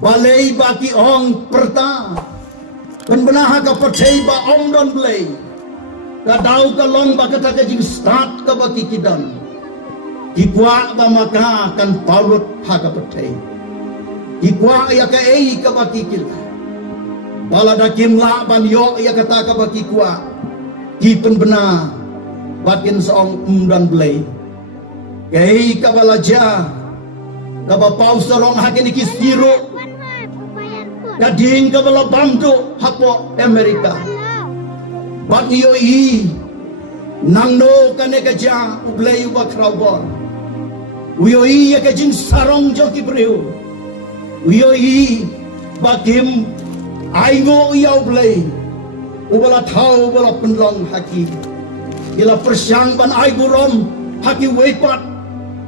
balai baki ong perta penbenaha ka percaya ba ong don blay kadau ka long ba kata ka jing start ka baki kidan kikwa ba maka kan paulut ha ka percaya kikwa ya ka ei ka baki kila balada kimla ban yo ya kata ka baki kwa ki penbena bakin seong dan blay kei ka balaja ka ba pau sarong hakin ikistiro kading ka bala bamdo hapo Amerika bat niyo i nang no kane ka ja ublay ba kraubor uyo i ya ka jin sarong jo ki breu uyo i bakim aingo iya ublay ubala thau ubala penlong haki ila persyang ban ai burom haki wepat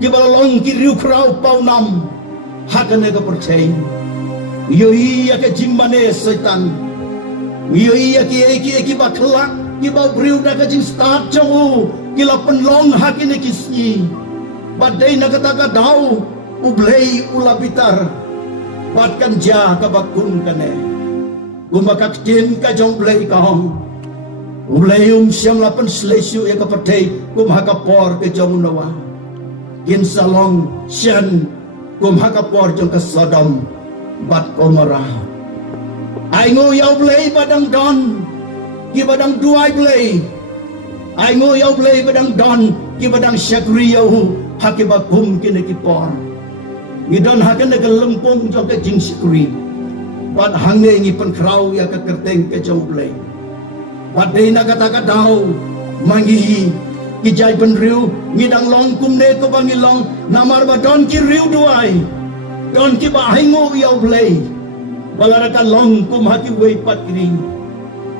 ki bala long ki riu krau pau nam hakane ka percaya iyo iya ke jimbane setan iyo iya ki eki bakla ki ba briu da ka jing start chau kila penlong hakine kisni badai na kata ka dau ublay ulabitar batkan ja ka bakun kane gumakak tin ka jong blay ka hong ublay siam lapan slesyu ya ka patay kumhaka por ke jong nawa kin salong sian kumhaka por jong ka Sodom bat Gomorrah aingo yaw blay badang don ki badang duai blay aingo yaw blay badang don ki badang syakriyahu haki bakum kini ki por ngidon hakan de lempung jong ke jing syakri bat hange ngi pen krau ya ke kerteng ke jong blay bat deina kata ka dau mangi ki jai pen riu ngidang long kum ne ko bangilong namar ba don ki riu duai don ki ba aingo yaw blay balara ka long kum haki wei pat kini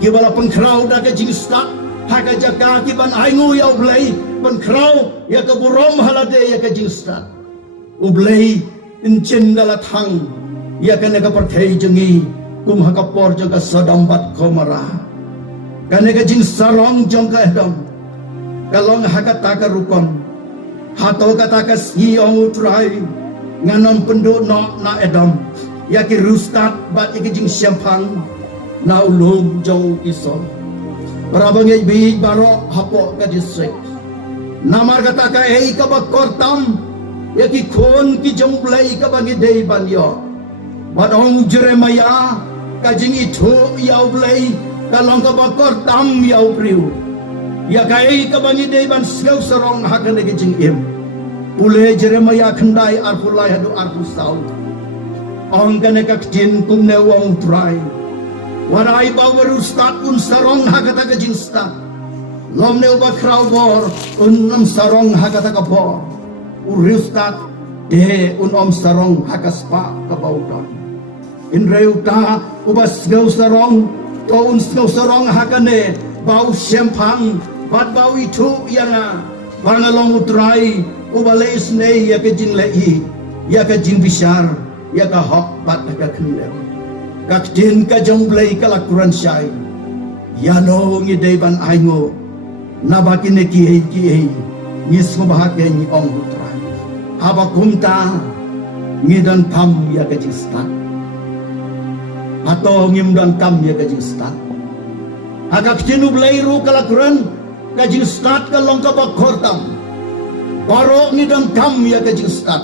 ki bala pengkrau da ka jing stak haka jaka ki ban aingo yaw blay pengkrau ya ka burom halade ya ka jing stak ublay incin dala thang ya ka nega perthai jengi kum haka por jaga Sodom bat Gomorrah ka nega jing sarong jong ka edom kalong haka taka rukon hato ka taka si ong utrai nganom penduk no na edom yaki rustat bat yaki jing syampang na ulum jauh isol berabangai bi baro hapo ka disek namar kata ka ei ka bakortam yaki kon ki jong blay ka bangi dei banyo badong Jeremiah ka jing itu yaw blay kalong ka bakortam yaw priu ya ka ei ka bangi dei ban sew sarong hakan yaki jing im pule Jeremiah khandai arpulai hadu arpusau ong kane ka jin kum ne wong try warai bawaru start un sarong hakata ka jin start lom ne ba krau bor un nam sarong hakata ka bor uriu start de un om sarong hakaspa ka bauton in reuta ubas gau sarong to un sgau sarong hakane bau sempang bat bau itu yana bangalong utrai ubaleis ne ya ke jin lei ya ke jin bishar ya ka hok bat ka khendel kak din ka jong blay ka lakuran syai ya no ngi dei ban aingo na bakine ki ngis mo bahake ni ong utrai haba kumta ngi dan tam ya ka jin stat atau ngim dan tam ya ka jin stat agak jinu blay ru ka lakuran ka jin stat ka long ka bakortam Barok ni dan kam ya ke jing stat